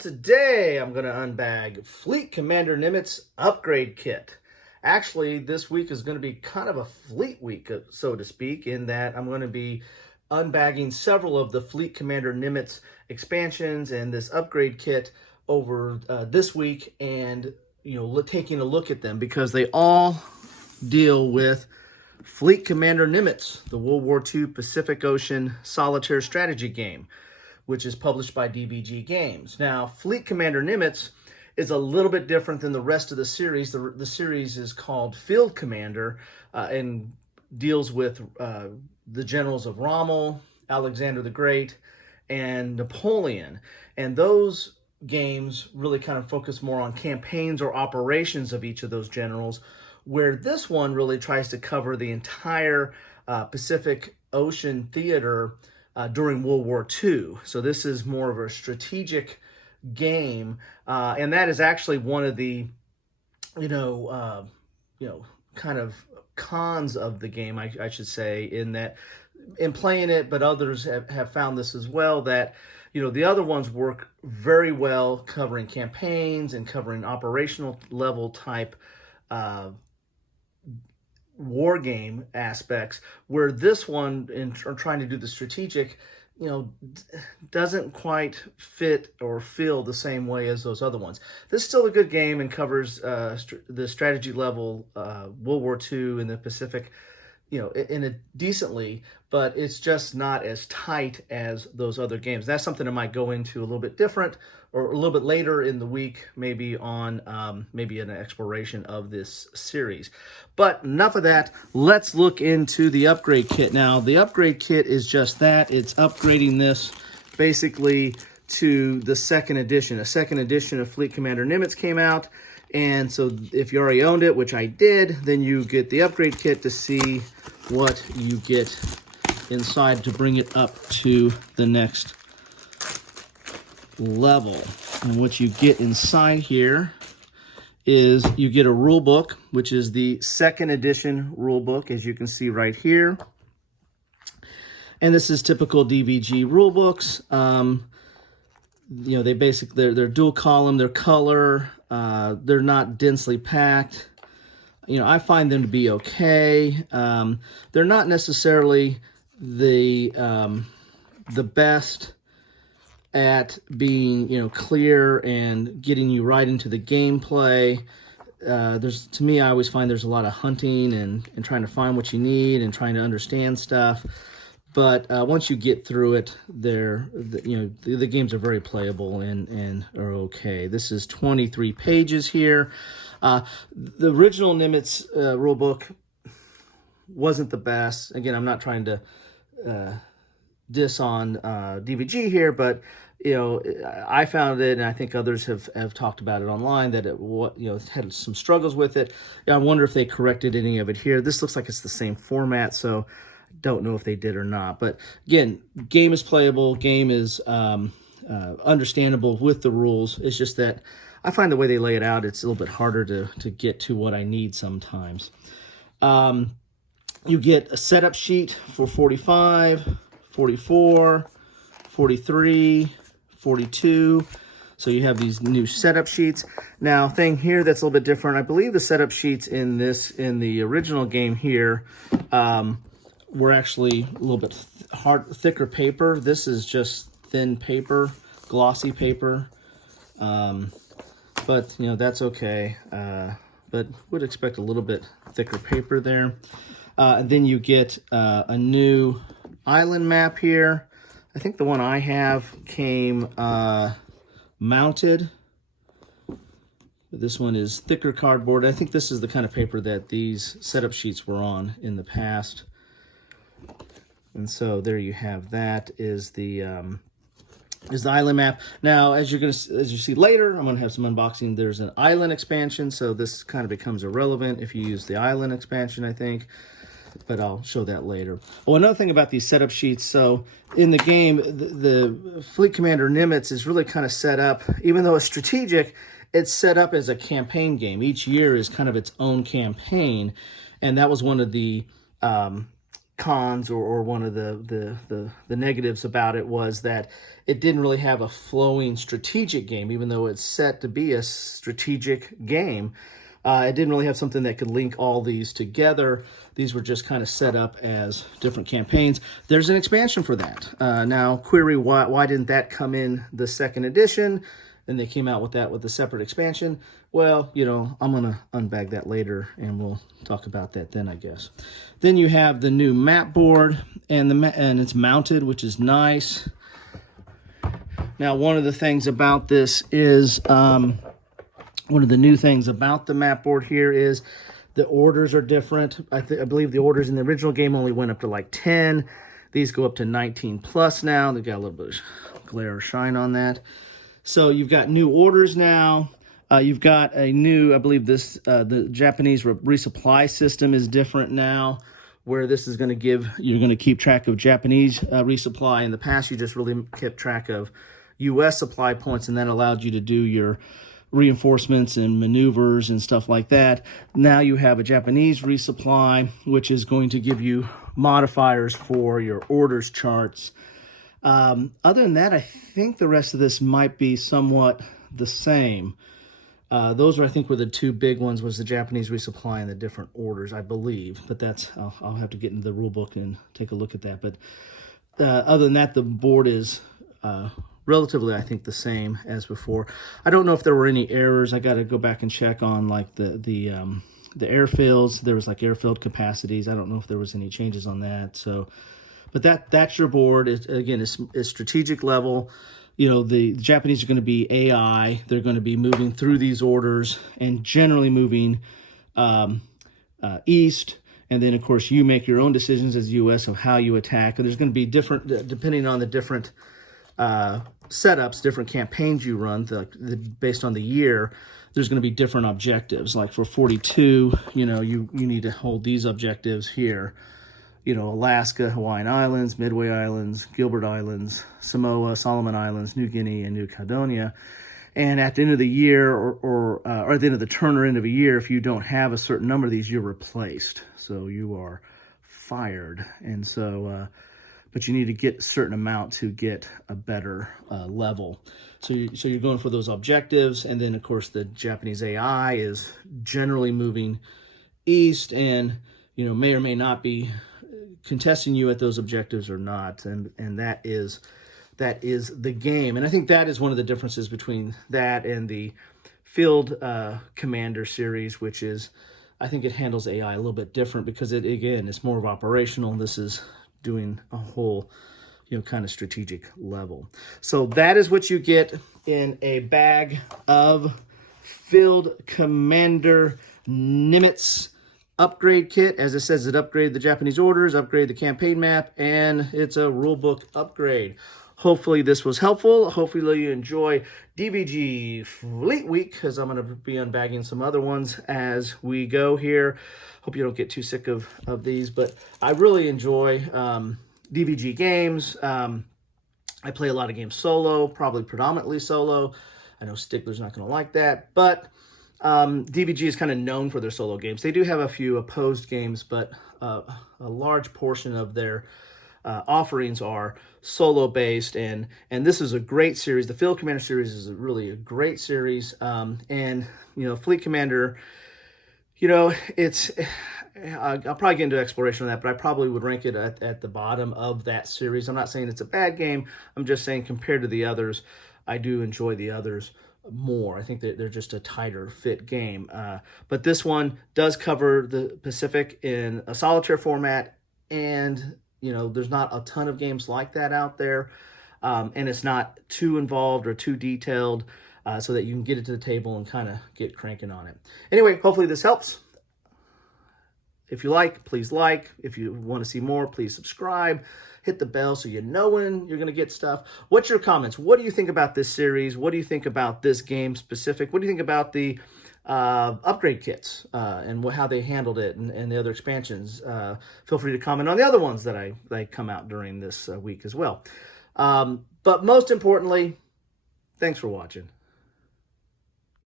today I'm going to unbag Fleet Commander Nimitz Upgrade Kit. Actually, this week is going to be kind of a fleet week, so to speak, in that I'm going to be unbagging several of the Fleet Commander Nimitz expansions and this upgrade kit over this week, and taking a look at them because they all deal with Fleet Commander Nimitz, the World War II Pacific Ocean solitaire strategy game, which is published by DVG Games. Now, Fleet Commander Nimitz is a little bit different than the rest of the series. The series is called Field Commander and deals with the generals of Rommel, Alexander the Great, and Napoleon. And those games really kind of focus more on campaigns or operations of each of those generals, where this one really tries to cover the entire Pacific Ocean theater during World War II. So this is more of a strategic game, and that is actually one of the, kind of cons of the game, I should say, in that, in playing it, but others have found this as well, that the other ones work very well covering campaigns and covering operational level type war game aspects, where this one, in trying to do the strategic, doesn't quite fit or feel the same way as those other ones. This is still a good game and covers the strategy level World War II in the Pacific, in a decently, but it's just not as tight as those other games. That's something I might go into a little bit different or a little bit later in the week, maybe on maybe an exploration of this series. But enough of that. Let's look into the upgrade kit. Now, the upgrade kit is just that. It's upgrading this basically to the second edition. A second edition of Fleet Commander Nimitz came out. And so if you already owned it, which I did, then you get the upgrade kit to see what you get inside to bring it up to the next level. And what you get inside here is you get a rule book, which is the second edition rule book, as you can see right here. And this is typical DVG rule books. They basically, they're dual column, they're color, they're not densely packed. I find them to be okay. They're not necessarily the best at being, clear and getting you right into the gameplay. To me, I always find there's a lot of hunting and trying to find what you need and trying to understand stuff. But once you get through it, the games are very playable and are okay. This is 23 pages here. The original Nimitz rulebook wasn't the best. Again, I'm not trying to diss on DVG here, but I found it, and I think others have talked about it online, that it had some struggles with it. I wonder if they corrected any of it here. This looks like it's the same format, so don't know if they did or not. But again, game is playable, game is understandable with the rules. It's just that I find the way they lay it out, it's a little bit harder to get to what I need sometimes. You get a setup sheet for 45, 44, 43, 42. So you have these new setup sheets. Now, thing here that's a little bit different, I believe the setup sheets in the original game here were actually a little bit thicker paper. This is just thin paper, glossy paper. But that's okay. But would expect a little bit thicker paper there. Then you get a new island map here. I think the one I have came mounted. This one is thicker cardboard. I think this is the kind of paper that these setup sheets were on in the past. And so there you have that, is the island map. Now, as you see later, I'm gonna have some unboxing. There's an island expansion, so this kind of becomes irrelevant if you use the island expansion, I think. But I'll show that later. Oh, another thing about these setup sheets. So in the game, the Fleet Commander Nimitz is really kind of set up, even though it's strategic, it's set up as a campaign game. Each year is kind of its own campaign. And that was one of the cons or one of the negatives about it was that it didn't really have a flowing strategic game, even though it's set to be a strategic game. It didn't really have something that could link all these together. These were just kind of set up as different campaigns. There's an expansion for that. Now, query, why didn't that come in the second edition? And they came out with that with a separate expansion. Well, you know, I'm going to unbag that later, and we'll talk about that then, I guess. Then you have the new map board, and it's mounted, which is nice. Now, one of the things about this is, one of the new things about the map board here is the orders are different. I believe the orders in the original game only went up to like 10. These go up to 19 plus now. They've got a little bit of glare or shine on that. So you've got new orders now. You've got a new, I believe this, the Japanese resupply system is different now, where this is going to you're going to keep track of Japanese resupply. In the past, you just really kept track of U.S. supply points, and that allowed you to do your reinforcements and maneuvers and stuff like that. Now you have a Japanese resupply, which is going to give you modifiers for your orders charts. Other than that, I think the rest of this might be somewhat the same. Those I think were the two big ones, was the Japanese resupply and the different orders, I believe. But that's, I'll have to get into the rule book and take a look at that. But other than that, the board is relatively, I think, the same as before. I don't know if there were any errors. I got to go back and check on like the airfields. There was like airfield capacities. I don't know if there was any changes on that. So, but that's your board. Is strategic level. You know, the Japanese are going to be AI. They're going to be moving through these orders and generally moving east. And then, of course, you make your own decisions as U.S. of how you attack. And there's going to be different, depending on the different setups, different campaigns you run, based on the year, there's going to be different objectives. Like for 42, you know, you need to hold these objectives here. You know, Alaska, Hawaiian Islands, Midway Islands, Gilbert Islands, Samoa, Solomon Islands, New Guinea, and New Caledonia. And at the end of the year, or at the end of the turn or end of a year, if you don't have a certain number of these, you're replaced. So you are fired. And so, but you need to get a certain amount to get a better level. So you're going for those objectives. And then, of course, the Japanese AI is generally moving east and, you know, may or may not be contesting you at those objectives or not, and that is the game. And I think that is one of the differences between that and the Field Commander series, which is, I think it handles AI a little bit different because it's more of operational. This is doing a whole, you know, kind of strategic level. So that is what you get in a bag of Field Commander Nimitz upgrade kit. As it says, it upgraded the Japanese orders, upgraded the campaign map, and it's a rulebook upgrade. Hopefully this was helpful. Hopefully you enjoy DVG Fleet Week, because I'm going to be unbagging some other ones as we go here. Hope you don't get too sick of these, but I really enjoy DVG games. I play a lot of games solo, probably predominantly solo. I know Stickler's not going to like that, but DVG is kind of known for their solo games. They do have a few opposed games, but a large portion of their offerings are solo-based, and this is a great series. The Field Commander series is really a great series, and, you know, Fleet Commander, you know, I'll probably get into exploration on that, but I probably would rank it at the bottom of that series. I'm not saying it's a bad game. I'm just saying compared to the others, I do enjoy the others more. I think that they're just a tighter fit game. But this one does cover the Pacific in a solitaire format, and, you know, there's not a ton of games like that out there, and it's not too involved or too detailed, so that you can get it to the table and kind of get cranking on it. Anyway, hopefully this helps. If you like, please like. If you want to see more, please subscribe. Hit the bell so you know when you're going to get stuff. What's your comments? What do you think about this series? What do you think about this game specific? What do you think about the upgrade kits and how they handled it and the other expansions? Feel free to comment on the other ones that come out during this week as well. But most importantly, thanks for watching.